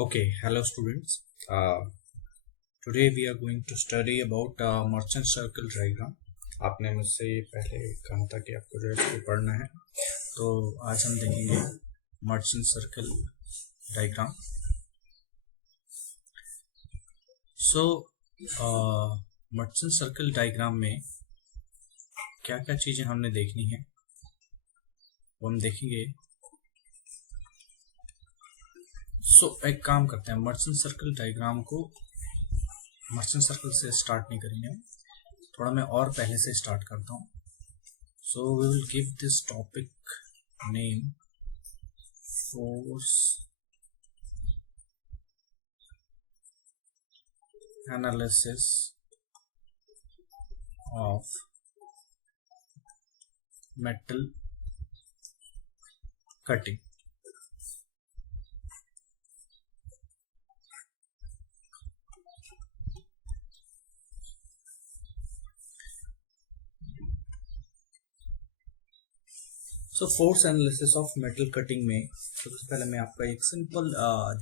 Okay, hello students. Today we are going to study about merchant circle diagram. आपने मुझसे पहले कहा था कि आपको जो है इसको पढ़ना है, तो आज हम देखेंगे merchant circle diagram. So merchant circle diagram में क्या क्या चीज़ें हमने देखनी है वो हम देखेंगे. एक काम करते हैं, मर्चेंट सर्कल डायग्राम को मर्चेंट सर्कल से स्टार्ट नहीं करेंगे, थोड़ा मैं और पहले से स्टार्ट करता हूँ. So we will give this topic name force analysis of metal cutting. So force analysis of metal cutting में सबसे पहले मैं आपका एक सिंपल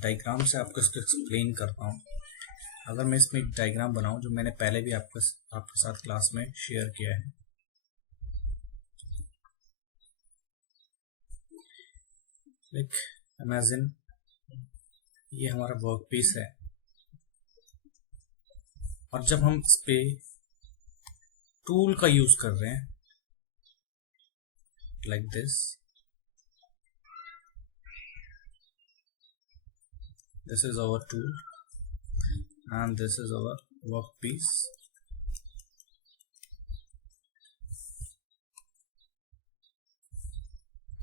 डायग्राम से आपको इसको एक्सप्लेन करता हूँ. अगर मैं इसमें एक डायग्राम बनाऊं जो मैंने पहले भी आपके साथ क्लास में शेयर किया है. लाइक इमेजिन ये हमारा वर्क पीस है, और जब हम इस पे टूल का यूज कर रहे हैं like this, this is our tool and this is our workpiece.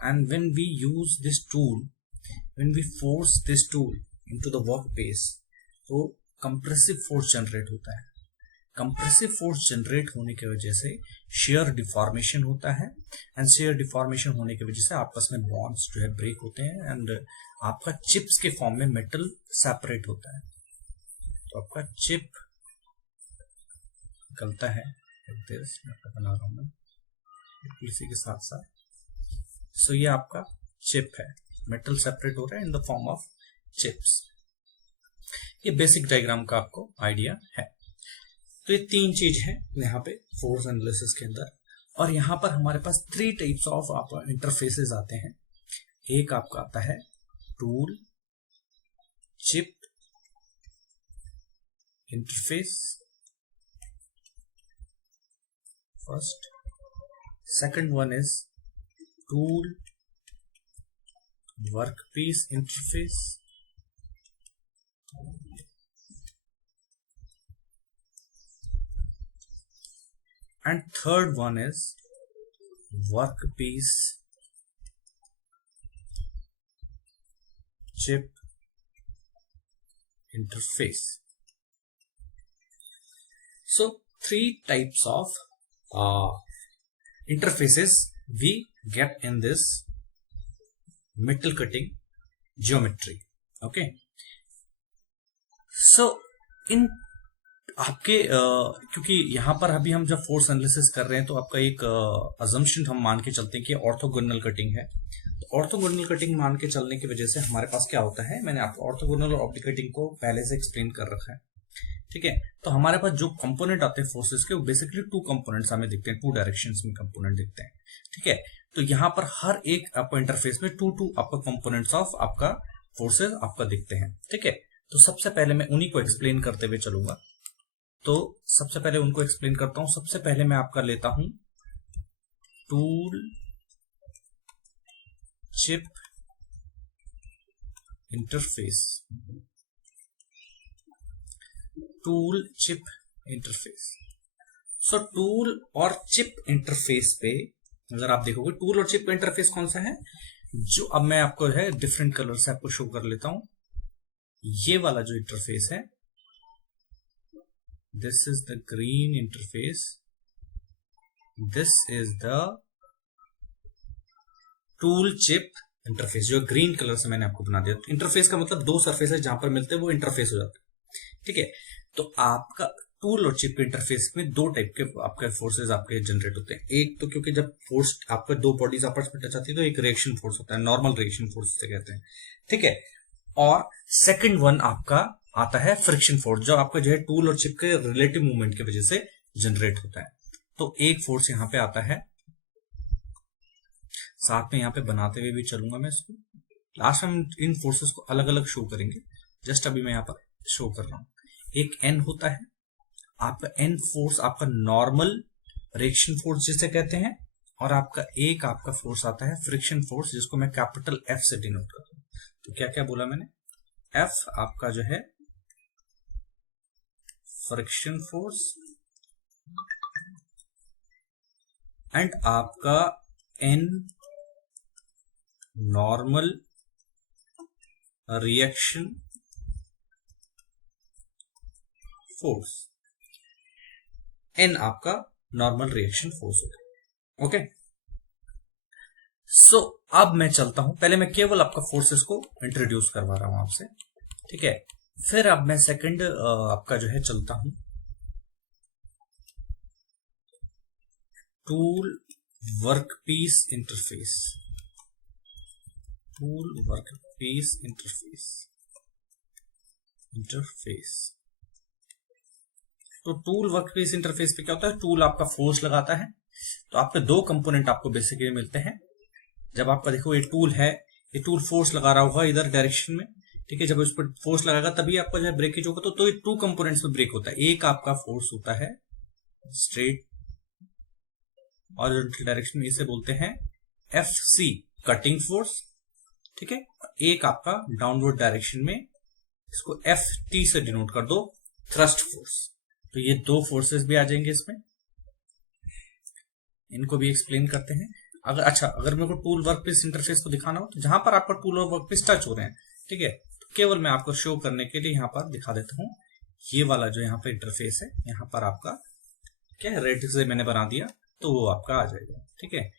And when we use this tool, when we force this tool into the workpiece, तो कंप्रेसिव फोर्स जनरेट होता है. कंप्रेसिव फोर्स जनरेट होने की वजह से share deformation होता है, and share deformation होने की वजह से आपस में बॉन्ड्स जो है ब्रेक होते हैं, एंड आपका चिप्स के फॉर्म में मेटल सेपरेट होता है. तो आपका चिप निकलता है, बना रहा हूं मैं इसी के साथ साथ. सो ये आपका चिप है, मेटल सेपरेट हो रहा है in the form of chips. ये बेसिक डायग्राम का आपको आइडिया है. तो ये तीन चीज है यहाँ पे फोर्स एनालिसिस के अंदर. और यहाँ पर हमारे पास 3 टाइप्स ऑफ आप इंटरफेसेस आते हैं. एक आपका आता है tool chip interface first. Second one is tool workpiece interface. And third one is workpiece chip interface. So 3 types of interfaces we get in this metal cutting geometry. Okay. So in आपके क्योंकि यहाँ पर अभी हम जब force analysis कर रहे हैं तो आपका एक अजम्पशन हम मान के चलते हैं कि ऑर्थोगोनल कटिंग है. तो ऑर्थोगोनल कटिंग मान के चलने की वजह से हमारे पास क्या होता है, मैंने आपको ऑर्थोगोनल और ऑब्लिक कटिंग को पहले से एक्सप्लेन कर रखा है. ठीक है. तो हमारे पास जो कंपोनेंट आते हैं फोर्सेस के, वो बेसिकली 2 कंपोनेंट्स हमें दिखते हैं, 2 डायरेक्शंस में कंपोनेंट दिखते हैं. ठीक है. तो यहाँ पर हर एक आपको इंटरफेस में 2 आपका कंपोनेंट्स ऑफ आपका फोर्सेस आपका दिखते हैं. ठीक है. तो सबसे पहले मैं उन्हीं को एक्सप्लेन करते हुए चलूंगा. तो सबसे पहले उनको एक्सप्लेन करता हूं. सबसे पहले मैं आपका लेता हूं tool chip interface. Tool chip interface. So tool और चिप इंटरफेस पे अगर आप देखोगे, टूल और चिप इंटरफेस कौन सा है, जो अब मैं आपको है डिफरेंट कलर से आपको शो कर लेता हूं. ये वाला जो इंटरफेस है, this is the green interface, this is the tool chip interface, जो ग्रीन कलर से मैंने आपको बना दिया. तो इंटरफेस का मतलब 2 सरफेस है जहां पर मिलते हैं वो इंटरफेस हो जाता है. ठीक है. तो आपका टूल और चिप इंटरफेस में 2 टाइप के आपके फोर्सेस आपके जनरेट होते हैं. एक तो क्योंकि जब फोर्स आपके 2 बॉडीज आपस में टच आती है तो एक रिएक्शन फोर्स होता है, नॉर्मल रिएक्शन फोर्स से कहते हैं. ठीक है. और सेकंड वन आपका आता है फ्रिक्शन फोर्स, जो आपका जो है टूल और चिप के रिलेटिव मूवमेंट की वजह से जनरेट होता है। तो एक फोर्स यहां पे आता है, साथ में यहां पे बनाते हुए भी चलूंगा मैं इसको, लास्ट में हम इन फोर्सेस को अलग अलग शो करेंगे, जस्ट अभी मैं यहां पर शो कर रहा हूं। एक एन होता है आपका, एन फोर्स आपका नॉर्मल रिएक्शन फोर्स जिसे कहते हैं, और आपका एक आपका फोर्स आता है फ्रिक्शन फोर्स, जिसको मैं कैपिटल एफ से डिनोट करता हूं। तो क्या क्या बोला मैंने, एफ आपका जो है फ्रिक्शन फोर्स, एंड आपका N normal reaction force, N आपका नॉर्मल रिएक्शन फोर्स होगा। ओके, सो अब मैं चलता हूं, पहले मैं केवल आपका फोर्सेस को इंट्रोड्यूस करवा रहा हूं आपसे, ठीक है। फिर अब मैं सेकंड आपका जो है चलता हूं, tool workpiece interface, tool workpiece interface. तो टूल वर्कपीस इंटरफेस पे क्या होता है, टूल आपका फोर्स लगाता है, तो आपके दो कंपोनेंट आपको बेसिकली मिलते हैं। जब आपका देखो ये टूल है, ये टूल फोर्स लगा रहा होगा इधर डायरेक्शन में, ठीक है, जब उस पर फोर्स लगाएगा तभी आपका जो है ब्रेकेज होगा, तो ये टू कंपोनेंट्स में ब्रेक होता है। एक आपका फोर्स होता है स्ट्रेट हॉरिजॉन्टल डायरेक्शन में, इसे बोलते हैं एफ सी कटिंग फोर्स, ठीक है। एक आपका डाउनवर्ड डायरेक्शन में, इसको एफ टी से डिनोट कर दो, थ्रस्ट फोर्स। तो ये दो फोर्सेस भी आ जाएंगे इसमें, इनको भी एक्सप्लेन करते हैं। अगर मेरे को टूल वर्कपीस इंटरफेस को दिखाना हो, तो जहां पर आपका टूल और वर्कपीस टच हो रहे हैं, ठीक है, तो केवल मैं आपको शो करने के लिए यहां पर दिखा देता हूं। ये वाला जो यहाँ पे इंटरफेस है, यहाँ पर आपका क्या है, रेड से मैंने बना दिया, तो वो आपका आ जाएगा, ठीक है।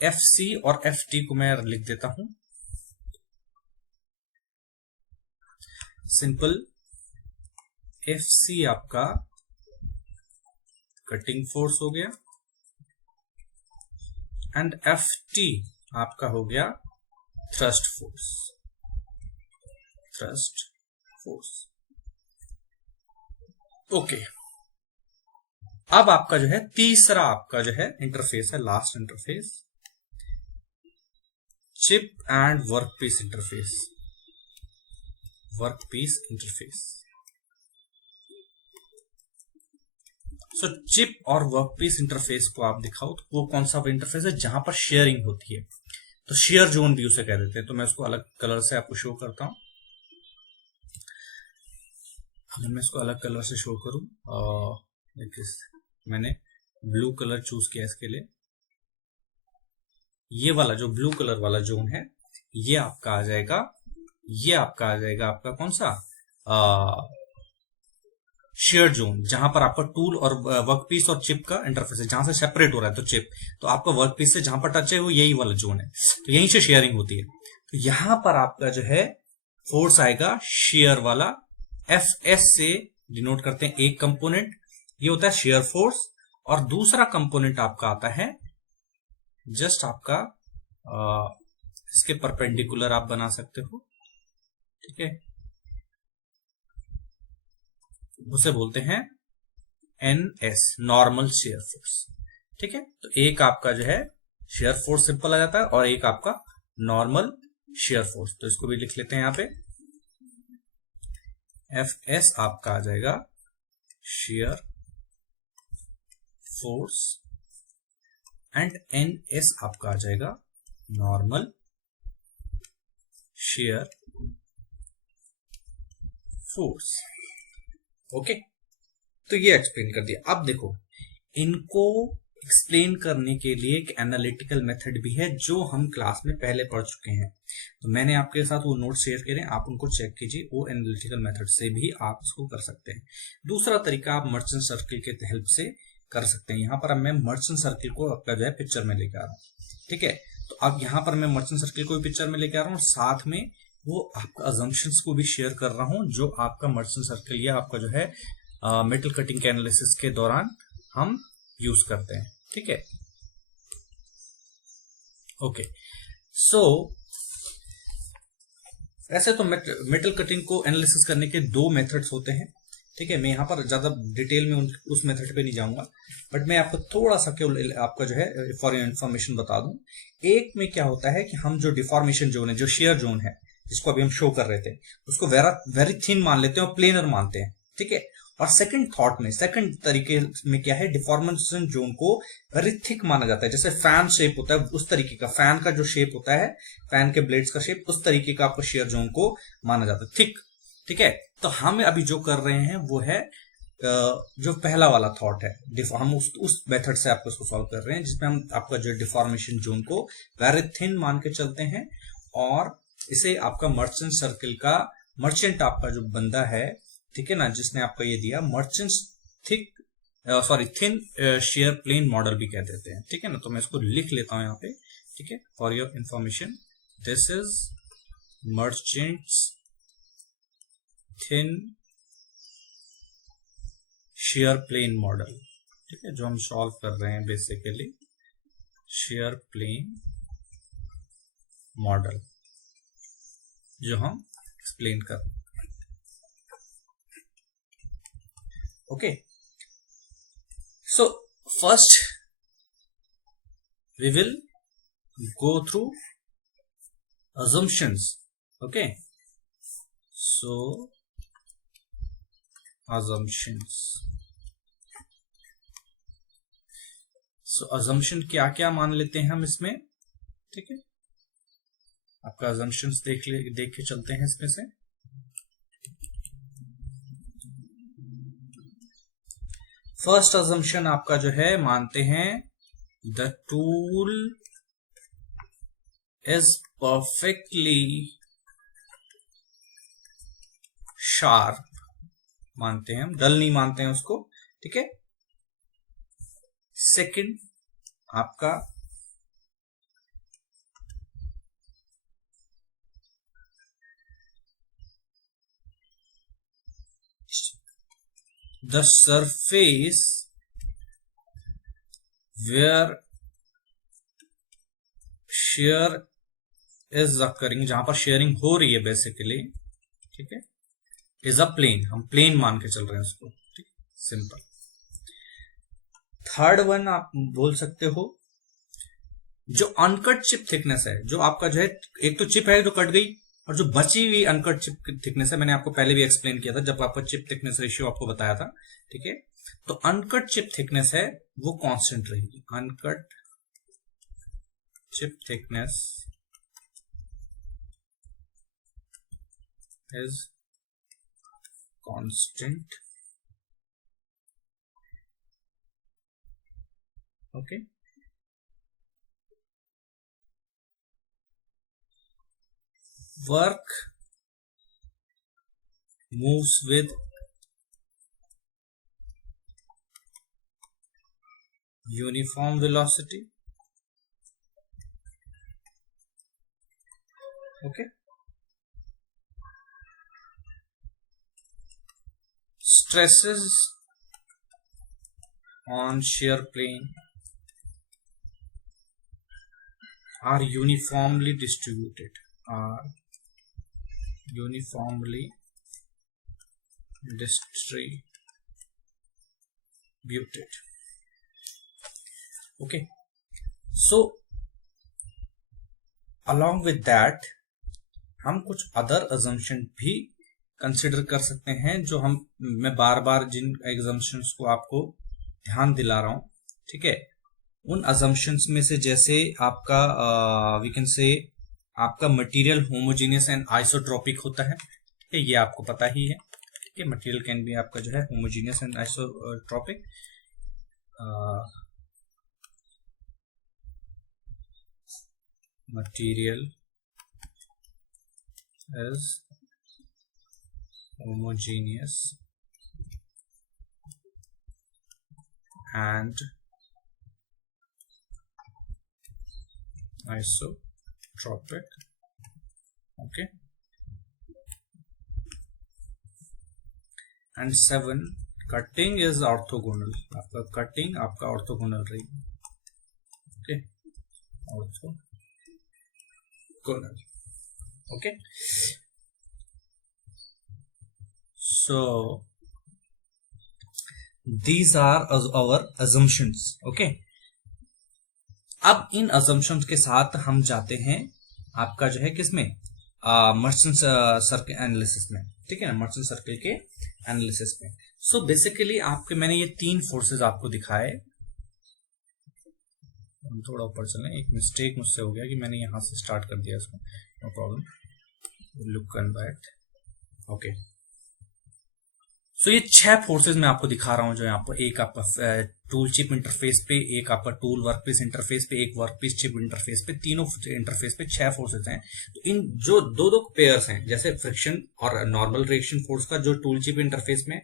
एफ सी और एफ टी को मैं लिख देता हूं सिंपल, एफ सी आपका कटिंग फोर्स हो गया, एंड एफ टी आपका हो गया थ्रस्ट फोर्स, ओके। अब आपका जो है तीसरा आपका जो है इंटरफेस है, last interface, chip and workpiece interface, so chip और वर्कपीस इंटरफेस को आप दिखाओ, तो वो कौन सा इंटरफेस है जहां पर शेयरिंग होती है, तो शेयर जोन भी उसे कह देते हैं। तो मैं उसको अलग कलर से आपको शो करता हूं। अगर मैं इसको अलग कलर से शो करूं, मैंने ब्लू कलर चूज किया इसके लिए, ये वाला जो ब्लू कलर वाला जोन है, ये आपका आ जाएगा, आपका कौन सा शेयर जोन, जहां पर आपका टूल और वर्कपीस और चिप का इंटरफेस है, जहां से सेपरेट हो रहा है तो चिप, तो आपका वर्कपीस से जहां पर टच है वो यही वाला जोन है, तो यहीं से शेयरिंग होती है। तो यहां पर आपका जो है फोर्स आएगा शेयर वाला, एफ एस से डिनोट करते हैं एक कंपोनेंट, ये होता है शेयर फोर्स, और दूसरा कंपोनेंट आपका आता है जस्ट आपका इसके परपेंडिकुलर आप बना सकते हो, ठीक है, उसे बोलते हैं एनएस, नॉर्मल शेयर फोर्स, ठीक है। तो एक आपका जो है शेयर फोर्स सिंपल आ जाता है, और एक आपका नॉर्मल शेयर फोर्स, तो इसको भी लिख लेते हैं यहां पे, एफ एस आपका आ जाएगा shear force, and N S आपका आ जाएगा नॉर्मल शेयर फोर्स, ओके। तो ये एक्सप्लेन कर दिया। अब देखो, इनको एक्सप्लेन करने के लिए एक एनालिटिकल मेथड भी है, जो हम क्लास में पहले पढ़ चुके हैं, तो मैंने आपके साथ वो नोट शेयर करे, आप उनको चेक कीजिए, वो एनालिटिकल मेथड से भी आप इसको कर सकते हैं। दूसरा तरीका आप मर्चेंट सर्किल के हेल्प से कर सकते हैं। यहाँ पर अब मैं मर्चेंट सर्किल को आपका जो है पिक्चर में लेके आ रहा हूँ, ठीक है। तो अब यहाँ पर मैं मर्चेंट सर्किल को भी पिक्चर में लेके आ रहा हूँ, साथ में वो आपका अजम्पशंस को भी शेयर कर रहा हूँ, जो आपका मर्चेंट सर्किल या आपका जो है मेटल कटिंग के एनालिसिस के दौरान हम यूज करते हैं, ठीक है। ओके, सो ऐसे तो मेटल कटिंग को एनालिसिस करने के दो मेथड्स होते हैं, ठीक है। मैं यहाँ पर ज्यादा डिटेल में उस मेथड पे नहीं जाऊंगा, बट मैं आपको थोड़ा सा केवल आपका जो है फॉर योर इन्फॉर्मेशन बता दूं। एक में क्या होता है कि हम जो डिफॉर्मेशन जोन है, जो शेयर जोन है, जिसको अभी हम शो कर रहे थे, उसको वेरी थिन मान लेते हैं और प्लेनर मानते हैं, ठीक है। और सेकंड थॉट में, सेकंड तरीके में क्या है, डिफॉर्मेशन जोन को वेरी थिक माना जाता है। जैसे फैन शेप होता है उस तरीके का, फैन का जो शेप होता है, फैन के ब्लेड्स का शेप, उस तरीके का आपको शेयर जोन को माना जाता है, थिक, ठीक है। तो हम अभी जो कर रहे हैं वो है जो पहला वाला थॉट है, हम उस मेथड से आपको इसको सॉल्व कर रहे हैं, जिसमें हम आपका जो डिफॉर्मेशन जोन को वेरी थिन मान के चलते हैं, और इसे आपका मर्चेंट सर्किल का, मर्चेंट आपका जो बंदा है, ठीक है ना, जिसने आपको ये दिया, Merchant thick thin shear plane model भी कह देते हैं, ठीक है ना। तो मैं इसको लिख लेता हूं यहाँ पे, ठीक है, for your information. This is Merchant's thin shear plane model, ठीक है, जो हम सॉल्व कर रहे हैं बेसिकली, शेयर प्लेन मॉडल जो हम एक्सप्लेन कर रहे हैं, okay. So first we will go through assumptions, okay. So assumptions, assumption क्या क्या मान लेते हैं हम इसमें, ठीक है। आपका assumptions देख के चलते हैं इसमें से। फर्स्ट assumption आपका जो है, मानते हैं the tool is perfectly sharp, मानते हैं हम, डल नहीं मानते हैं उसको, ठीक है। सेकंड आपका the surface where shear is occurring, जहां पर शेयरिंग हो रही है बेसिकली, ठीक है, इज अ प्लेन, हम प्लेन मान के चल रहे हैं उसको, ठीक, सिंपल। थर्ड वन आप बोल सकते हो, जो अनकट चिप थिकनेस है, जो आपका जो है, एक तो चिप है जो कट गई, और जो बची हुई अनकट चिप थिकनेस है, मैंने आपको पहले भी एक्सप्लेन किया था जब आपका चिप थिकनेस रेशियो आपको बताया था, ठीक है। तो अनकट चिप थिकनेस है वो कांस्टेंट रहेगी, uncut chip thickness is constant, okay. Work moves with uniform velocity, okay. Stresses on shear plane are uniformly distributed, okay. So along with that हम कुछ अदर assumption भी कंसिडर कर सकते हैं, जो मैं बार बार जिन assumptions को आपको ध्यान दिला रहा हूं, ठीक है, उन assumptions में से, जैसे आपका वी कैन से आपका मटेरियल होमोजीनियस एंड आइसोट्रोपिक होता है, ठीक है, ये आपको पता ही है, ठीक है। मटेरियल कैन बी आपका जो है homogeneous and isotropic, material is homogeneous and isotropic, okay. And 7, cutting is orthogonal, आपका कटिंग आपका ऑर्थोगोनल रहेगी, okay, orthogonal, okay. So these are our assumptions. Okay, अब इन assumptions के साथ हम जाते हैं आपका जो है किसमें, मर्चेंट सर्कल एनालिसिस में, ठीक है ना, मर्चेंट सर्कल के एनालिसिस में. सो बेसिकली आपके मैंने ये 3 फोर्सेस आपको दिखाए. हम थोड़ा ऊपर चलें, एक मिस्टेक मुझसे हो गया कि मैंने यहां से स्टार्ट कर दिया इसको. No problem, look and back. Okay, so ये 6 फोर्सेस मैं आपको दिखा रहा हूं, जो यहाँ पर एक आपका टूल चिप इंटरफेस पे, एक आपका टूल वर्कपीस इंटरफेस पे, एक वर्कपीस चिप इंटरफेस पे, तीनों इंटरफेस पे 6 फोर्सेस हैं. तो इन जो दो पेयर्स हैं, जैसे फ्रिक्शन और नॉर्मल रिएक्शन फोर्स का जो टूल चिप इंटरफेस में,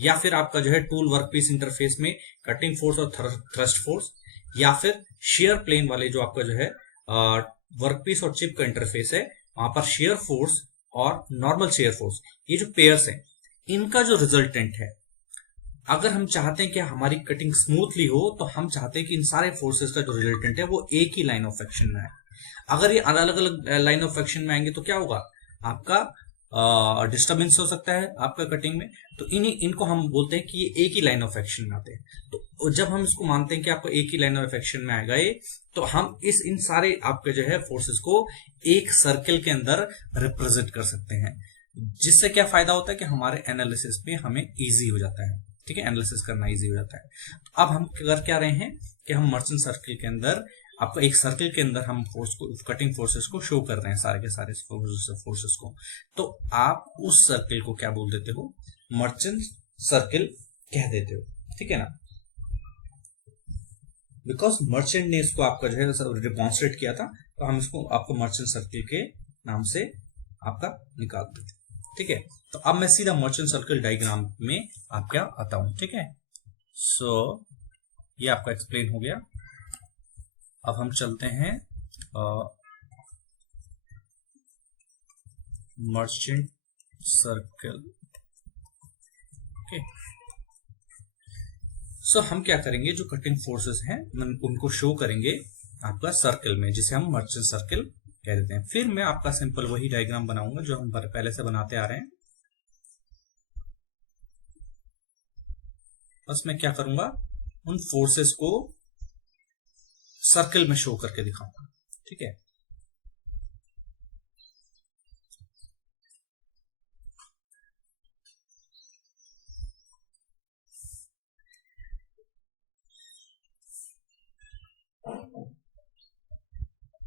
या फिर आपका जो है टूल वर्कपीस इंटरफेस में कटिंग फोर्स और थ्रस्ट फोर्स, या फिर शेयर प्लेन वाले जो आपका जो है वर्कपीस और चिप का इंटरफेस है, वहां पर शेयर फोर्स और नॉर्मल शेयर फोर्स, ये जो पेयर्स हैं, इनका जो रिजल्टेंट है, अगर हम चाहते हैं कि हमारी कटिंग स्मूथली हो, तो हम चाहते हैं कि इन सारे फोर्सेस का जो रिजल्टेंट है वो एक ही लाइन ऑफ एक्शन में आए. अगर ये अलग अलग लाइन ऑफ एक्शन में आएंगे तो क्या होगा, आपका डिस्टर्बेंस हो सकता है आपका कटिंग में. तो इनको हम बोलते हैं कि ये एक ही लाइन ऑफ एक्शन में आते हैं. तो जब हम इसको मानते हैं कि आपको एक ही लाइन ऑफ एक्शन में आएगा ये, तो हम इन सारे आपके जो है फोर्सेस को एक सर्कल के अंदर रिप्रेजेंट कर सकते हैं, जिससे क्या फायदा होता है कि हमारे एनालिसिस में हमें इजी हो जाता है. ठीक है, एनालिसिस करना इजी हो जाता है. तो अब हम कर क्या रहे हैं कि हम मर्चेंट सर्कल के अंदर, आपको एक सर्कल के अंदर हम फोर्स को, कटिंग फोर्सेस को शो कर रहे हैं, सारे के सारे फोर्सेस को. तो आप उस सर्कल को क्या बोल देते हो, मर्चेंट सर्कल कह देते हो. ठीक है ना, बिकॉज मर्चेंट ने इसको आपका जो है डिमॉन्स्ट्रेट किया था, तो हम इसको आपको मर्चेंट सर्कल के नाम से आपका निकाल देते. ठीक है, तो अब मैं सीधा मर्चेंट सर्कल डायग्राम में आप क्या आता हूं. ठीक है, सो ये आपका एक्सप्लेन हो गया. अब हम चलते हैं मर्चेंट सर्कल. ओके, सो हम क्या करेंगे, जो कटिंग फोर्सेस हैं उनको शो करेंगे आपका सर्कल में, जिसे हम मर्चेंट सर्कल कह देते हैं. फिर मैं आपका सिंपल वही डायग्राम बनाऊंगा जो हम पहले से बनाते आ रहे हैं. बस मैं क्या करूंगा, उन फोर्सेस को सर्कल में शो करके दिखाऊंगा. ठीक है,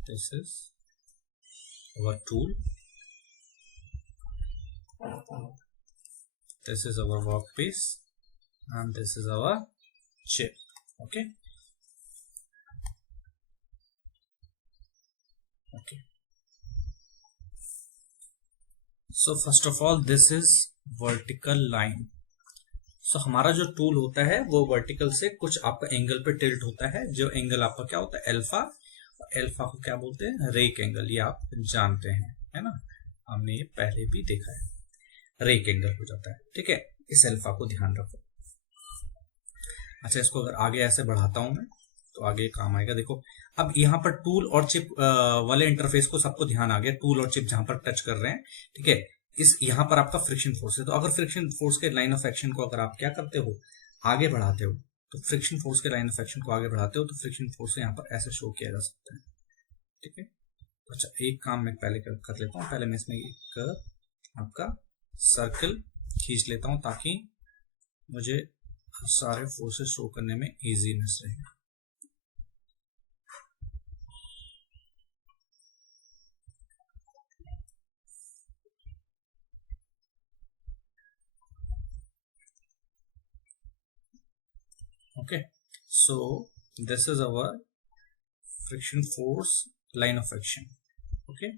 this is our tool, this is our workpiece, and this is our chip. Okay, so first of all this is vertical line. सो हमारा जो टूल होता है वो वर्टिकल से कुछ आपका एंगल पे टिल्ट होता है, जो एंगल आपका क्या होता है, एल्फा. एल्फा को क्या बोलते हैं, रेक एंगल, ये आप जानते हैं, है ना, हमने ये पहले भी देखा है, रेक एंगल हो जाता है. ठीक है, इस एल्फा को ध्यान रखो. अच्छा, इसको अगर आगे ऐसे बढ़ाता हूं मैं तो आगे काम आएगा. देखो, अब यहाँ पर टूल और चिप वाले इंटरफेस को सबको ध्यान आ गया, टूल और चिप जहां पर टच कर रहे हैं. ठीक है, इस यहाँ पर आपका फ्रिक्शन फोर्स है. तो अगर फ्रिक्शन फोर्स के लाइन ऑफ एक्शन को अगर आप क्या करते हो, आगे बढ़ाते हो, तो फ्रिक्शन फोर्स के लाइन ऑफ एक्शन को आगे बढ़ाते हो, तो फ्रिक्शन फोर्स यहाँ पर ऐसे शो किया जा सकता है. ठीक है, अच्छा, एक काम मैं पहले कर लेता हूँ. पहले मैं इसमें एक आपका सर्कल खींच लेता हूँ, ताकि मुझे सारे फोर्सेस शो करने में इजीनेस रहे. Okay, so this is our friction force line of action. Okay,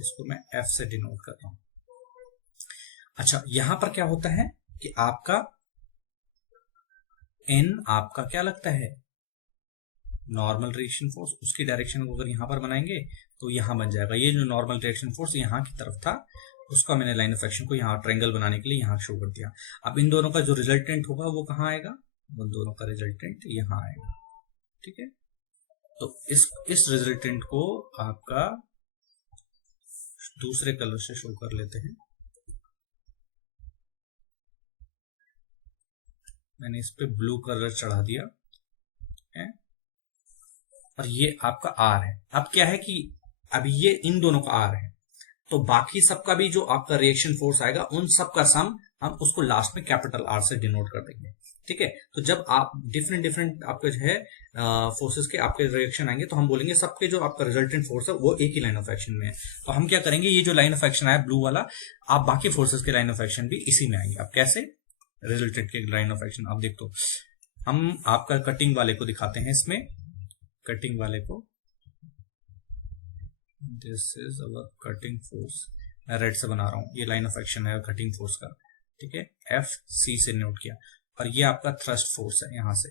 इसको मैं F से डिनोट करता हूं. अच्छा, यहां पर क्या होता है कि आपका N आपका क्या लगता है, नॉर्मल रिएक्शन फोर्स. उसकी डायरेक्शन को अगर यहां पर बनाएंगे तो यहां बन जाएगा, ये जो नॉर्मल रिएक्शन फोर्स यहां की तरफ था, उसका मैंने लाइन ऑफ एक्शन को यहाँ ट्रायंगल बनाने के लिए यहाँ शो कर दिया. अब इन दोनों का जो रिजल्टेंट होगा वो कहाँ आएगा, उन दोनों का रिजल्टेंट यहाँ आएगा. ठीक है, तो इस रिजल्टेंट को आपका दूसरे कलर से शो कर लेते हैं. मैंने इस पे ब्लू कलर चढ़ा दिया है, और ये आपका आर है। अब क्या है कि अभी ये इन दोनों का आर है, तो बाकी सबका भी जो आपका रिएक्शन फोर्स आएगा उन सब का सम हम उसको लास्ट में कैपिटल आर से डिनोट कर देंगे। ठीक है, तो जब आप डिफरेंट डिफरेंट आपके जो है फोर्सेस के आपके रिएक्शन आएंगे तो हम बोलेंगे सबके जो आपका रिजल्टेंट फोर्स है वो एक ही लाइन ऑफ एक्शन में है। तो हम क्या करेंगे, ये जो लाइन ऑफ एक्शन आया ब्लू वाला, आप बाकी फोर्सेस के लाइन ऑफ एक्शन भी इसी में आएंगे। आप कैसे, रिजल्टेंट के लाइन ऑफ एक्शन आप देख, तो हम आपका कटिंग वाले को दिखाते हैं इसमें, कटिंग वाले को, this is our cutting force, मैं रेड से बना रहा हूं, ये लाइन ऑफ एक्शन है कटिंग फोर्स का। ठीक है, एफ सी से नोट किया, और ये आपका थ्रस्ट फोर्स है यहां से,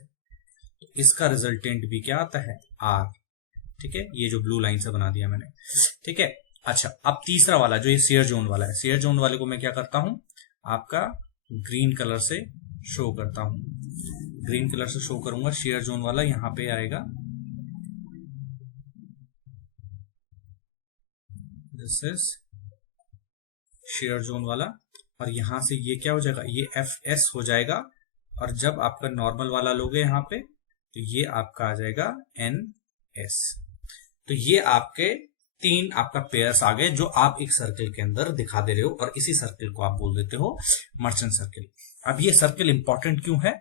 तो इसका रिजल्टेंट भी क्या आता है, आर। ठीक है, ये जो ब्लू लाइन से बना दिया मैंने। ठीक है, अच्छा अब तीसरा वाला जो ये शेयर जोन वाला है, शेयर जोन वाले को मैं क्या करता हूं, आपका ग्रीन कलर से शो करता हूं, ग्रीन कलर से शो करूंगा। शेयर जोन वाला यहां पे आएगा, दिस इज शेयर जोन वाला, और यहां से ये क्या हो जाएगा, ये एफ एस हो जाएगा, और जब आपका नॉर्मल वाला लोगे यहां पे तो ये आपका आ जाएगा एन एस। तो ये आपके तीन आपका पेयर्स आ गए जो आप एक सर्कल के अंदर दिखा दे रहे हो, और इसी सर्कल को आप बोल देते हो मर्चेंट सर्कल। अब ये सर्कल इंपॉर्टेंट क्यों है,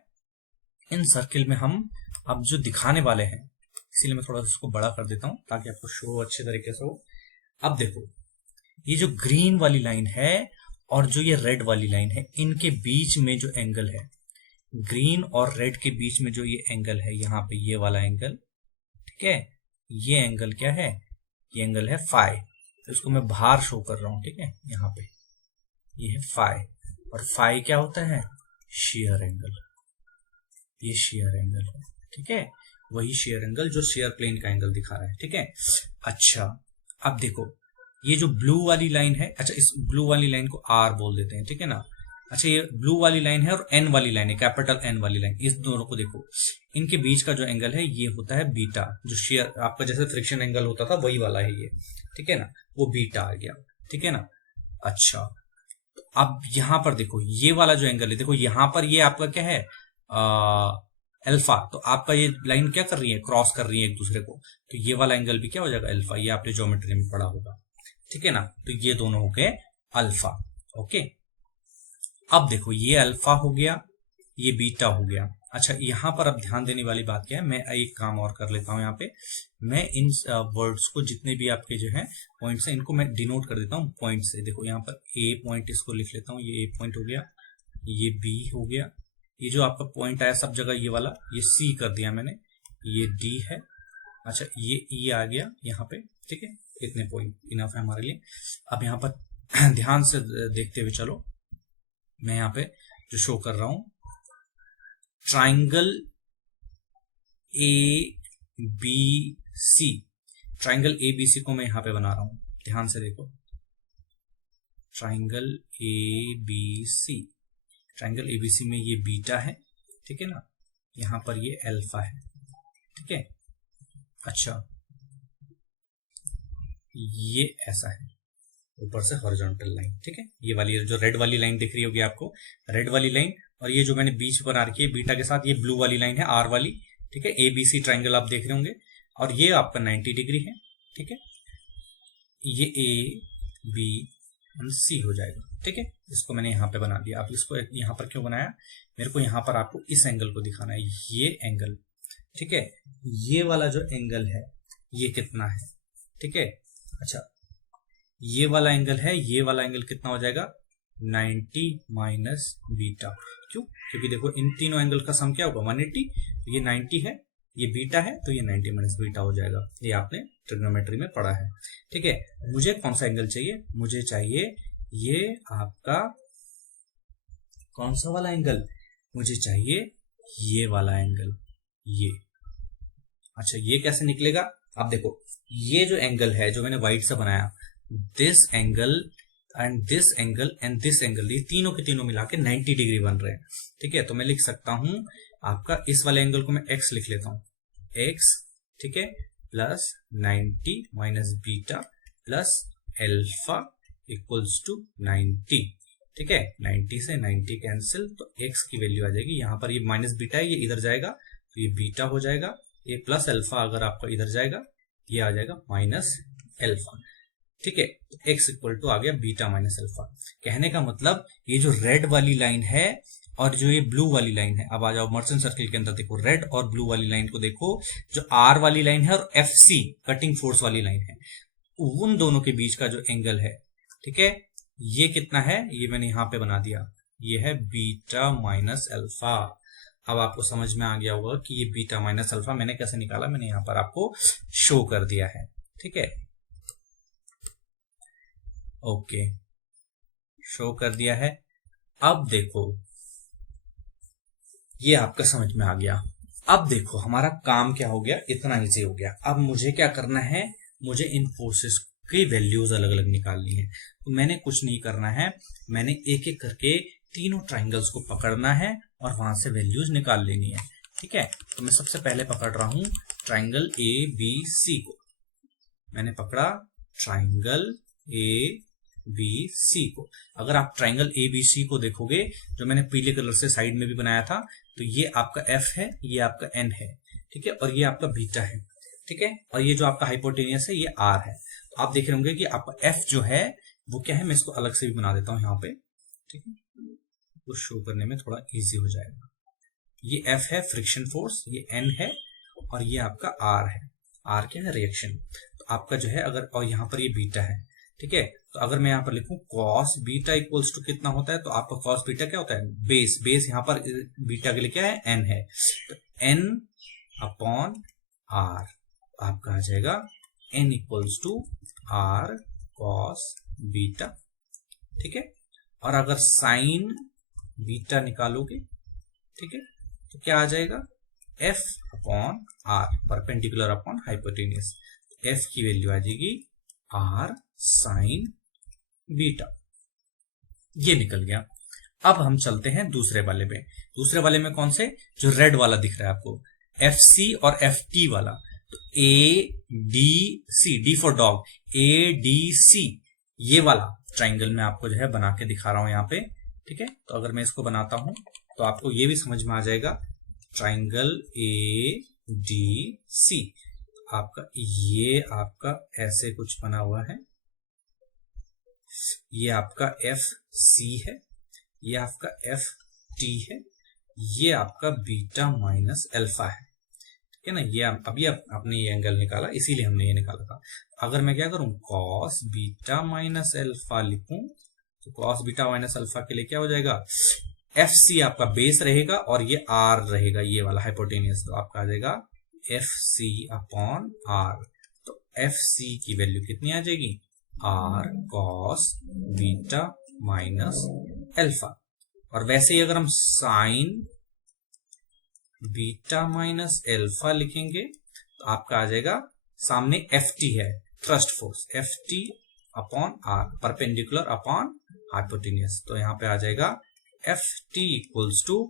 इन सर्कल में हम अब जो दिखाने वाले हैं, इसीलिए मैं थोड़ा उसको बड़ा कर देता हूं ताकि आपको शो अच्छे तरीके से हो। अब देखो, ये जो ग्रीन वाली लाइन है और जो ये रेड वाली लाइन है, इनके बीच में जो एंगल है, ग्रीन और रेड के बीच में जो ये एंगल है, यहाँ पे ये वाला एंगल, ठीक है, ये एंगल क्या है, ये एंगल है फाई। तो इसको मैं बाहर शो कर रहा हूं, ठीक है, यहाँ पे ये है फाई, और फाई क्या होता है, शेयर एंगल, ये शेयर एंगल है। ठीक है, वही शेयर एंगल जो शेयर प्लेन का एंगल दिखा रहा है। ठीक है, अच्छा अब देखो, ये जो ब्लू वाली लाइन है, अच्छा इस ब्लू वाली लाइन को आर बोल देते हैं, ठीक है ना। अच्छा ये ब्लू वाली लाइन है और एन वाली लाइन है, कैपिटल एन वाली लाइन, इस दोनों को देखो, इनके बीच का जो एंगल है ये होता है बीटा, जो शेयर आपका जैसे फ्रिक्शन एंगल होता था वही वाला है ये, ठीक है ना, वो बीटा आ गया। ठीक है ना, अच्छा तो अब यहां पर देखो, ये वाला जो एंगल है, देखो यहां पर ये आपका क्या है, अल्फा, तो आपका ये लाइन क्या कर रही है, क्रॉस कर रही है एक दूसरे को, तो ये वाला एंगल भी क्या हो जाएगा, अल्फा, ये आपने ज्योमेट्री में पढ़ा होगा। ठीक है ना, तो ये दोनों हो गए अल्फा। ओके, अब देखो ये अल्फा हो गया, ये बीटा हो गया। अच्छा यहां पर अब ध्यान देने वाली बात क्या है, मैं एक काम और कर लेता हूं, यहाँ पे मैं इन वर्ड्स को, जितने भी आपके जो है पॉइंट्स हैं, इनको मैं डिनोट कर देता हूं पॉइंट से। देखो यहाँ पर ए पॉइंट इसको लिख लेता हूं, ये ए पॉइंट हो गया, ये बी हो गया, ये जो आपका पॉइंट आया सब जगह ये वाला, ये सी कर दिया मैंने, ये डी है, अच्छा ये ई आ गया यहाँ पे। ठीक है, इतने पॉइंट इनफ है हमारे लिए। अब यहाँ पर ध्यान से देखते हुए चलो, मैं यहाँ पे जो शो कर रहा हूं, triangle A B C, triangle A B C को मैं यहाँ पे बना रहा हूं, ध्यान से देखो, triangle A B C, triangle ABC में ये बीटा है, ठीक है ना, यहां पर ये अल्फा है। ठीक है, अच्छा ये ऐसा है, ऊपर से हॉरिजॉन्टल लाइन। ठीक है, ये वाली जो रेड वाली लाइन दिख रही होगी आपको, रेड वाली लाइन, और ये जो मैंने बीच बना रखी है बीटा के साथ, ये ब्लू वाली लाइन है आर वाली। ठीक है, एबीसी ट्राइंगल आप देख रहे होंगे, और ये आपका 90 डिग्री है। ठीक है, ये ए बी सी हो जाएगा। ठीक है, इसको मैंने यहाँ पे बना दिया। आप इसको यहाँ पर क्यों बनाया, मेरे को यहाँ पर आपको इस एंगल को दिखाना है, ये एंगल। ठीक है, ये वाला जो एंगल है ये कितना है, ठीक है, अच्छा ये वाला एंगल है, ये वाला एंगल कितना हो जाएगा, 90 माइनस बीटा। क्यों, क्योंकि देखो इन तीनों एंगल का सम क्या होगा 180, ये 90 है, ये बीटा है, तो ये 90 माइनस बीटा हो जाएगा। ये आपने ट्रिग्नोमेट्री में पढ़ा है। ठीक है, मुझे कौन सा एंगल चाहिए, मुझे चाहिए ये आपका कौन सा वाला एंगल, मुझे चाहिए ये वाला एंगल, ये। अच्छा ये कैसे निकलेगा, आप देखो ये जो एंगल है जो मैंने व्हाइट से बनाया, this angle and this angle and this angle, ये तीनों के तीनों मिला के 90 डिग्री बन रहे हैं। ठीक है, तो मैं लिख सकता हूं आपका इस वाले एंगल को मैं x लिख लेता हूं, x, ठीक है, plus 90 minus beta plus alpha equals to 90। ठीक है, 90 से 90 कैंसिल, तो x की वैल्यू आ जाएगी, यहाँ पर ये माइनस बीटा है, ये इधर जाएगा तो ये बीटा हो जाएगा, ये प्लस अल्फा अगर आपका इधर जाएगा ये आ जाएगा माइनस अल्फा। ठीक है, तो x इक्वल टू आ गया बीटा माइनस अल्फा। कहने का मतलब ये जो रेड वाली लाइन है और जो ये ब्लू वाली लाइन है, अब आ जाओ मर्चेंट सर्किल के अंदर, देखो रेड और ब्लू वाली लाइन को देखो, जो आर वाली लाइन है और एफ सी कटिंग फोर्स वाली लाइन है, उन दोनों के बीच का जो एंगल है, ठीक है, ये कितना है, ये मैंने यहां पे बना दिया, ये है बीटा माइनस अल्फा। अब आपको समझ में आ गया होगा कि ये बीटा माइनस अल्फा मैंने कैसे निकाला, मैंने यहां पर आपको शो कर दिया है। ठीक है, ओके, शो कर दिया है। अब देखो ये आपका समझ में आ गया। अब देखो हमारा काम क्या हो गया, इतना इजी हो गया। अब मुझे क्या करना है, मुझे इन फोर्सेस की वैल्यूज अलग अलग निकालनी है। तो मैंने कुछ नहीं करना है, मैंने एक एक करके तीनों ट्राइंगल्स को पकड़ना है और वहां से वैल्यूज निकाल लेनी है। ठीक है, तो मैं सबसे पहले पकड़ रहा हूं ट्राइंगल ए बी सी को। मैंने पकड़ा ट्राइंगल ए बी सी को। अगर आप ट्राइंगल ए बी सी को देखोगे, जो मैंने पीले कलर से साइड में भी बनाया था, तो ये आपका एफ है, ये आपका एन है, ठीक है, और ये आपका बीटा है, ठीक है, और ये जो आपका हाइपोटेनियस है ये आर है। तो आप देख रहे होंगे कि आपका एफ जो है वो क्या है, मैं इसको अलग से भी बना देता हूं यहाँ पे, ठीक है, वो शो करने में थोड़ा इजी हो जाएगा। ये एफ है फ्रिक्शन फोर्स, ये एन है, और ये आपका आर है। आर क्या है, रिएक्शन। तो आपका जो है अगर, और यहाँ पर ये बीटा है, ठीक है, तो अगर मैं यहाँ पर लिखूं कॉस बीटा इक्वल्स टू कितना होता है, तो आपका कॉस बीटा क्या होता है, बेस। बेस यहाँ पर बीटा के लिए क्या है, एन है, तो एन अपॉन आर आपका आ जाएगा N equals to R cos beta. ठीक है, और अगर साइन बीटा निकालोगे, ठीक है, तो क्या आ जाएगा, F upon R, perpendicular upon hypotenuse. F की वैल्यू आ जाएगी आर साइन बीटा। ये निकल गया। अब हम चलते हैं दूसरे वाले में। दूसरे वाले में कौन से, जो रेड वाला दिख रहा है आपको, एफ सी और एफ टी वाला। तो A D C, D for dog, A D C, ये वाला ट्राइंगल में आपको जो है बना के दिखा रहा हूं यहाँ पे। ठीक है, तो अगर मैं इसको बनाता हूं तो आपको ये भी समझ में आ जाएगा, ट्राइंगल ए डी सी आपका, ये आपका ऐसे कुछ बना हुआ है, ये आपका एफ सी है, ये आपका एफ टी है, ये आपका बीटा माइनस अल्फा है। ठीक है ना, ये अभी आपने ये एंगल निकाला, इसीलिए हमने ये निकाला था। अगर मैं क्या करूं, कॉस बीटा माइनस अल्फा लिखूं, तो कॉस बीटा माइनस अल्फा के लिए क्या हो जाएगा, एफ सी आपका बेस रहेगा और ये आर रहेगा, ये वाला हाइपोटेनियस, तो आपका आ जाएगा एफ सी अपॉन आर। तो एफ सी की वैल्यू कितनी आ जाएगी, R cos beta minus alpha. और वैसे ही अगर हम साइन बीटा माइनस अल्फा लिखेंगे तो आपका आ जाएगा, सामने एफ टी है, thrust force, F T upon R, perpendicular upon hypotenuse. तो यहां पे आ जाएगा F T equals to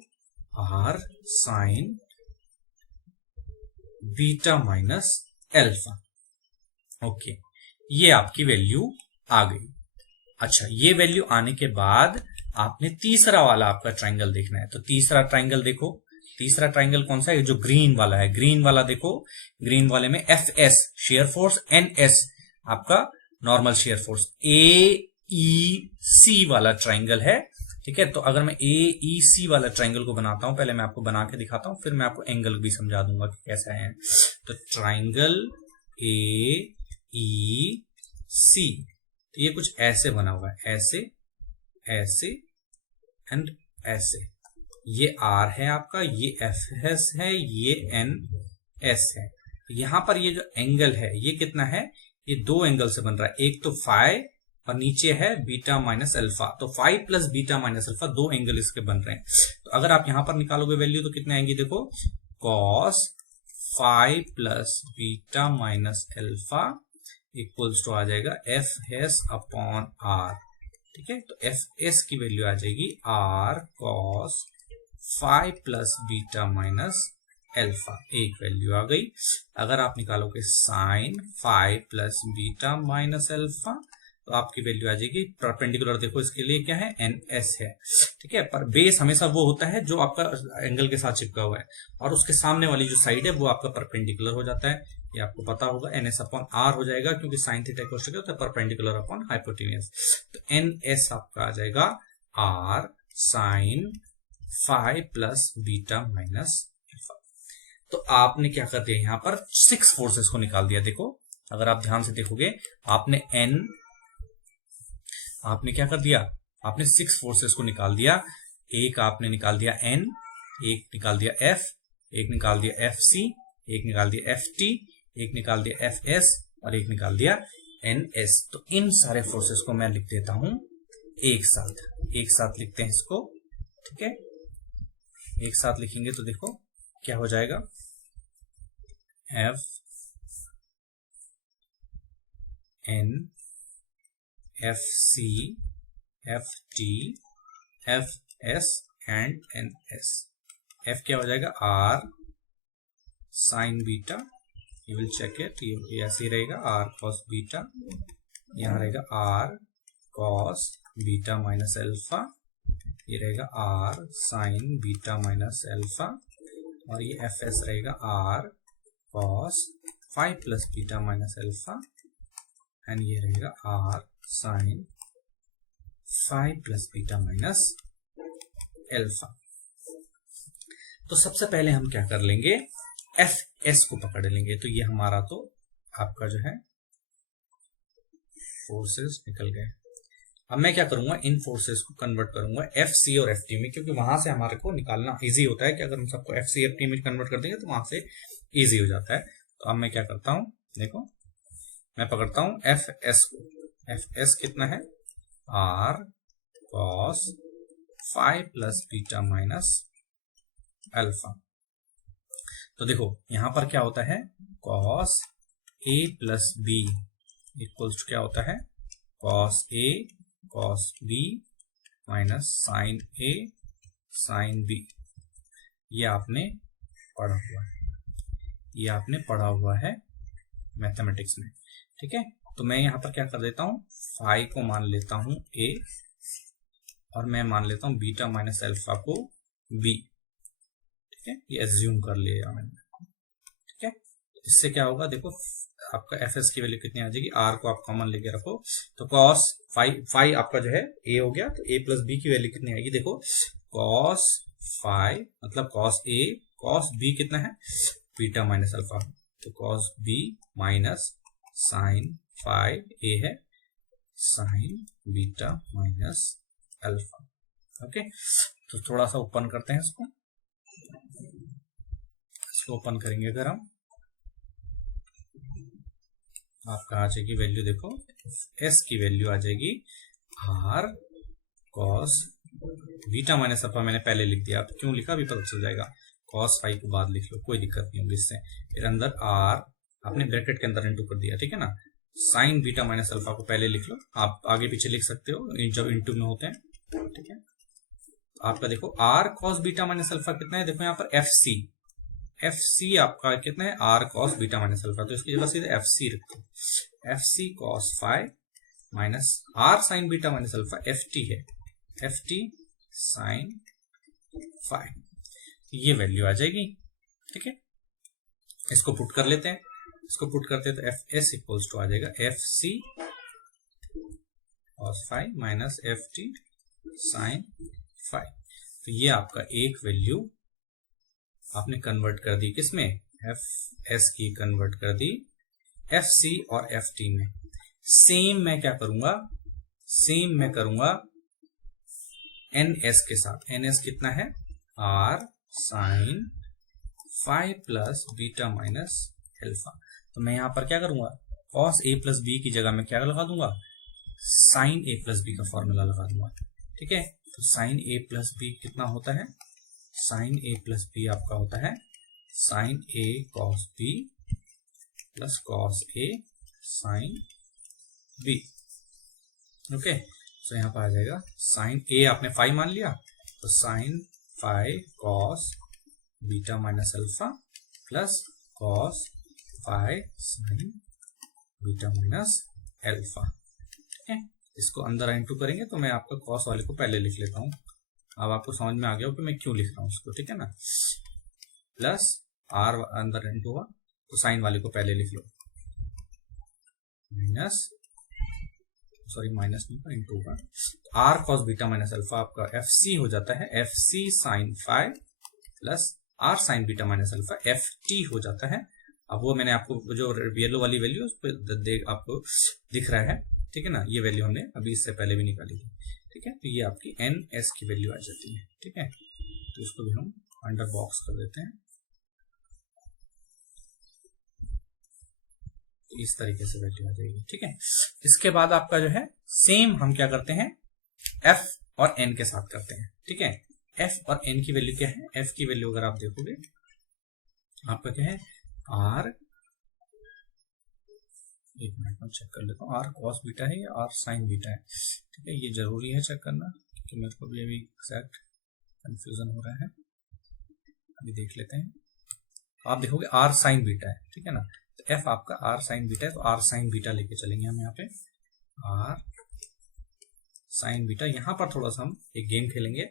R sine beta minus alpha. Okay, ये आपकी वैल्यू आ गई। अच्छा, ये वैल्यू आने के बाद आपने तीसरा वाला आपका ट्राइंगल देखना है। तो तीसरा ट्राइंगल देखो, तीसरा ट्राइंगल कौन सा है, जो ग्रीन वाला है। ग्रीन वाला देखो, ग्रीन वाले में F S shear force, N S आपका normal shear force, A E C वाला ट्राइंगल है। ठीक है, तो अगर मैं ए ई सी वाला ट्राइंगल को बनाता हूं, पहले मैं आपको बना के दिखाता हूं, फिर मैं आपको एंगल भी समझा दूंगा कि कैसा है। तो ट्राइंगल ए ई सी, तो ये कुछ ऐसे बना हुआ है, ऐसे ऐसे एंड ऐसे। ये आर है आपका, ये एफ एस है, ये एन एस है। तो यहां पर ये जो एंगल है ये कितना है, ये दो एंगल से बन रहा है, एक तो फाई और नीचे है बीटा माइनस अल्फा। तो phi plus beta minus alpha, दो एंगल इसके बन रहे हैं। तो अगर आप यहां पर निकालोगे वैल्यू तो कितने आएंगी, देखो cos phi plus beta minus alpha equals to आ जाएगा एफ एस अपॉन आर। ठीक है, तो एफ एस की वैल्यू आ जाएगी R cos phi plus beta minus alpha, एक वैल्यू आ गई। अगर आप निकालोगे sine phi plus beta minus alpha, तो आपकी वैल्यू आ जाएगी परपेंडिकुलर, देखो इसके लिए क्या है, NS है, ठीक है। पर बेस हमेशा वो होता है जो आपका एंगल के साथ चिपका हुआ है, और उसके सामने वाली जो साइड है वो आपका परपेंडिकुलर हो जाता है, ये आपको पता होगा। NS अपॉन R हो जाएगा, क्योंकि साइन थीटा इक्वल टू क्या होता है, परपेंडिकुलर अपॉन हाइपोटेन्यूज। तो NS आपका आ जाएगा R sine phi plus beta minus alpha. तो आपने क्या कर दिया, यहाँ पर 6 फोर्सेस को निकाल दिया। देखो अगर आप ध्यान से देखोगे, आपने क्या कर दिया, आपने 6 फोर्सेस को निकाल दिया। एक आपने निकाल दिया N, एक निकाल दिया F, एक निकाल दिया FC, एक निकाल दिया FT, एक निकाल दिया FS और एक निकाल दिया NS। तो इन सारे फोर्सेस को मैं लिख देता हूं एक साथ लिखते हैं इसको, ठीक है। एक साथ लिखेंगे तो देखो क्या हो जाएगा, F N FC FT FS and NS। F क्या हो जाएगा, R sine beta, you will check it, ये ऐसे ही रहेगा, R cos बीटा, यहाँ रहेगा R cos beta minus alpha, ये रहेगा R sine beta minus alpha, और ये FS रहेगा R cos phi plus beta minus alpha, and ये रहेगा R sine phi plus beta minus alpha. तो सबसे पहले हम क्या कर लेंगे, FS को पकड़ लेंगे। तो ये हमारा तो आपका जो है फोर्सेस निकल गए। अब मैं क्या करूंगा, इन फोर्सेस को कन्वर्ट करूंगा FC और FT में, क्योंकि वहां से हमारे को निकालना इजी होता है कि अगर हम सबको FC FT में कन्वर्ट कर देंगे तो वहां से इजी हो जाता है। तो अब मैं क्या करता हूं, देखो मैं पकड़ता हूं FS को। FS कितना है, R cos phi plus beta minus alpha. तो देखो यहां पर क्या होता है, cos A plus B equals क्या होता है, cos A cos B minus sine A sine B। ये आपने पढ़ा हुआ है मैथमेटिक्स में, ठीक है। तो मैं यहां पर क्या कर देता हूं, फाई को मान लेता हूं A, और मैं मान लेता हूं बीटा माइनस अल्फा को B, ठीक है। ये एज्यूम कर लिया मैंने, ठीक है। इससे क्या होगा, देखो आपका FS की वैल्यू कितनी आ जाएगी, R को आप कॉमन लेके रखो, तो cos फाइव आपका जो है A हो गया, तो A प्लस B की वैल्यू कितनी आएगी, देखो cos फाइव मतलब cos A cos B कितना है, बीटा माइनस अल्फा, तो cos B minus sine phi A है sine beta minus alpha. Okay, तो थोड़ा सा ओपन करते हैं इसको ओपन करेंगे अगर हम, आपका आ जाएगी वैल्यू, देखो S की वैल्यू आ जाएगी R cos beta minus alpha, मैंने पहले लिख दिया, अब क्यों लिखा अभी पता चल जाएगा, cos फाइव के बाद लिख लो, कोई दिक्कत नहीं होगी इससे। फिर अंदर R आपने ब्रैकेट के अंदर इंटू कर दिया, ठीक है ना। साइन बीटा माइनस अल्फा को पहले लिख लो, आप आगे पीछे लिख सकते हो जब इंटू में होते हैं, ठीक है। आपका देखो R cos beta minus alpha कितना है, देखो यहाँ पर FC आपका कितना है, R cos beta minus alpha, तो इसकी जगह सीधे FC रखो, FC cos phi minus R sine beta minus alpha FT है, FT साइन फाइव, ये वैल्यू आ जाएगी, ठीक है। इसको पुट कर लेते हैं, इसको पुट करते हैं तो FS इक्वल्स टू आ जाएगा FC cos phi minus FT sine phi. तो ये आपका एक वैल्यू आपने कन्वर्ट कर दी किसमें, FS की कन्वर्ट कर दी FC और FT में। सेम मैं क्या करूंगा, सेम मैं करूंगा NS के साथ। NS कितना है, R sine phi plus beta minus alpha. तो मैं यहां पर क्या करूंगा, cos A प्लस B की जगह में क्या लगा दूंगा, साइन A प्लस B का फॉर्मूला लगा दूंगा, ठीक है। तो साइन A प्लस B कितना होता है, साइन A प्लस B आपका होता है sine A cos B plus cos A sine B। Okay, तो यहाँ पर आ जाएगा साइन A आपने फाइव मान लिया, तो sine phi cos beta minus alpha plus cos phi sine beta minus alpha, ठीक है, इसको अंदर इंटू करेंगे तो मैं आपका कॉस वाले को पहले लिख लेता हूँ। अब आपको समझ में आ गया हो कि मैं क्यों लिख रहा हूँ उसको, ठीक है ना। प्लस आर अंदर इंटू हुआ तो साइन वाले को पहले लिख लो, माइनस, सॉरी माइनस नहीं इंटू होगा, R cos beta minus alpha आपका एफ सी हो जाता है, F C sine phi plus R sine beta minus alpha F T हो जाता है। अब वो मैंने आपको जो येलो वाली वैल्यू उस पर आपको दिख रहा है, ठीक है ना, ये वैल्यू हमने अभी इससे पहले भी निकाली थी, ठीक है। तो ये आपकी एन एस की वैल्यू आ जाती है, ठीक है। तो इसको भी हम अंडर बॉक्स कर देते हैं, इस तरीके से वैल्यू आ जाएगी, ठीक है। इसके बाद आपका जो है सेम हम क्या करते हैं, एफ और एन के साथ करते हैं, ठीक है। एफ और एन की वैल्यू क्या है, एफ की वैल्यू अगर आप देखोगे आपका क्या है, आर, एक मिनट में चेक कर लेता हूँ, आर कॉस बीटा है या आर साइन बीटा है, ठीक है। ये जरूरी है चेक करना क्योंकि मेरे को भी अभी एग्जैक्ट कंफ्यूजन हो रहा है, अभी देख लेते हैं। आप देखोगे आर साइन बीटा है, ठीक है ना, तो एफ आपका आर साइन बीटा है, तो आर साइन बीटा लेके चलेंगे हम यहाँ पे, आर साइन बीटा। यहाँ पर थोड़ा सा हम एक गेम खेलेंगे,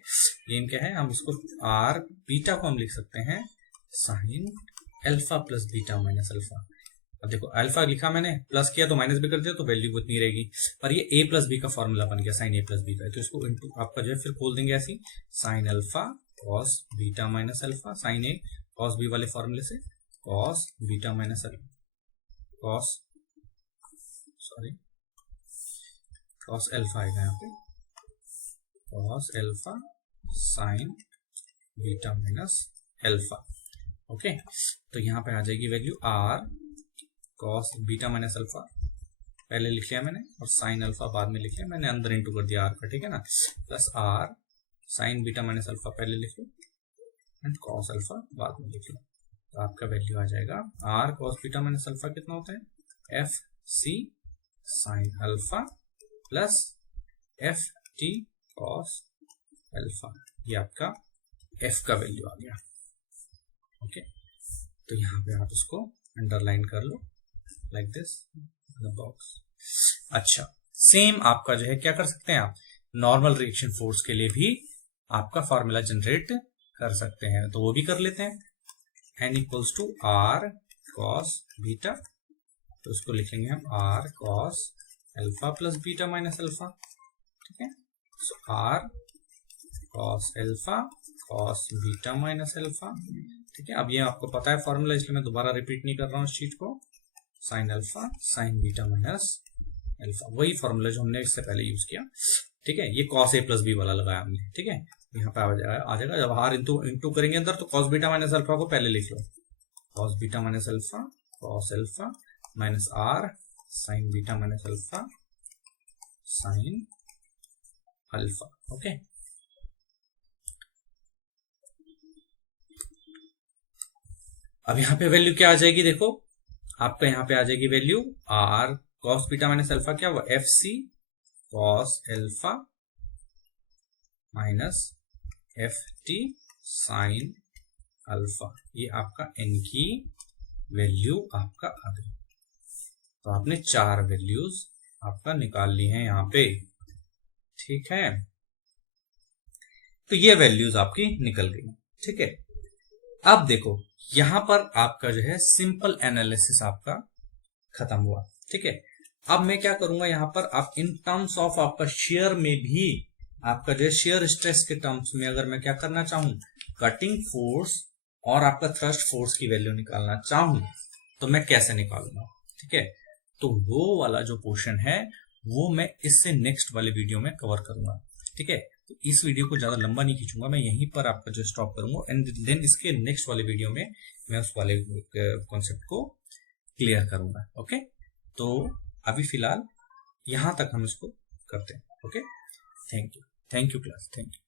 गेम क्या है, हम इसको आर बीटा को हम लिख सकते हैं sign alpha plus beta minus alpha. अब देखो अल्फा लिखा मैंने, प्लस किया तो माइनस भी कर दिया तो वैल्यू उतनी रहेगी, पर ये ए प्लस बी का फॉर्मूला बन गया, साइन ए प्लस बी का, तो इसको इनटू आपका जो है फिर खोल देंगे ऐसी, sine alpha cos beta minus alpha, sine A cos B वाले फॉर्मूले से cos beta minus alpha, cos alpha आएगा यहाँ पे, cos alpha sine beta minus alpha, okay. तो यहाँ पे आ जाएगी value R cos beta minus alpha पहले लिख लिया मैंने और साइन अल्फा बाद में लिख लिया मैंने, अंदर इंटू कर दिया आर का, ठीक है ना, plus R sine beta minus alpha पहले लिख लो एंड कॉस अल्फा बाद में लिख लो। तो आपका वैल्यू आ जाएगा R cos beta minus alpha कितना होता है, F C sine alpha plus F T cos alpha, ये आपका एफ का वैल्यू आ गया, ओके। तो यहाँ पे आप इसको अंडरलाइन कर लो लाइक दिस द बॉक्स। अच्छा, सेम आपका जो है क्या कर सकते हैं आप, नॉर्मल रिएक्शन फोर्स के लिए भी आपका फॉर्मूला जनरेट कर सकते हैं, तो वो भी कर लेते हैं। N equals to R cos beta, तो उसको लिखेंगे हम R cos alpha plus beta minus alpha, ठीक है। So R cos alpha cos beta minus alpha, ठीक है। अब ये आपको पता है फॉर्मूला, इसलिए मैं दोबारा रिपीट नहीं कर रहा हूँ इस चीज को, sine alpha sine beta minus alpha, वही फॉर्मूला जो हमने इससे पहले यूज किया, ठीक है। ये कॉस ए प्लस बी वाला लगाया हमने, ठीक है। यहाँ पे आ जाएगा जब आर इंटू करेंगे अंदर, तो कॉस बीटा माइनस अल्फा को पहले लिख लो, cos beta minus alpha cos alpha minus R sine beta minus alpha sine alpha, okay. अब यहाँ पे वैल्यू क्या आ जाएगी, देखो आपका यहाँ पे आ जाएगी value R cos beta minus alpha, क्या हुआ, F C cos alpha minus F T sine alpha, ये आपका एन की वैल्यू आपका आ गई। तो आपने 4 वैल्यूज आपका निकाल ली हैं यहाँ पे, ठीक है। तो ये वैल्यूज आपकी निकल गई, ठीक है। अब देखो यहां पर आपका जो है सिंपल एनालिसिस आपका खत्म हुआ, ठीक है। अब मैं क्या करूंगा यहाँ पर, आप इन टर्म्स ऑफ आपका शेयर में भी आपका जो है शेयर स्ट्रेस के टर्म्स में अगर मैं क्या करना चाहूं, कटिंग फोर्स और आपका थ्रस्ट फोर्स की वैल्यू निकालना चाहूं तो मैं कैसे निकालूंगा, ठीक है। तो वो वाला जो पोर्शन है वो मैं इससे नेक्स्ट वाले वीडियो में कवर करूंगा, ठीक है। तो इस वीडियो को ज्यादा लंबा नहीं खींचूंगा, मैं यहीं पर आपका जो स्टॉप करूंगा एंड देन इसके नेक्स्ट वाले वीडियो में मैं उस वाले कॉन्सेप्ट को क्लियर करूंगा, ओके। तो अभी फिलहाल यहां तक हम इसको करते हैं, okay. Thank you class, thank you.